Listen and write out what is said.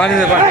पाणी दे पाणी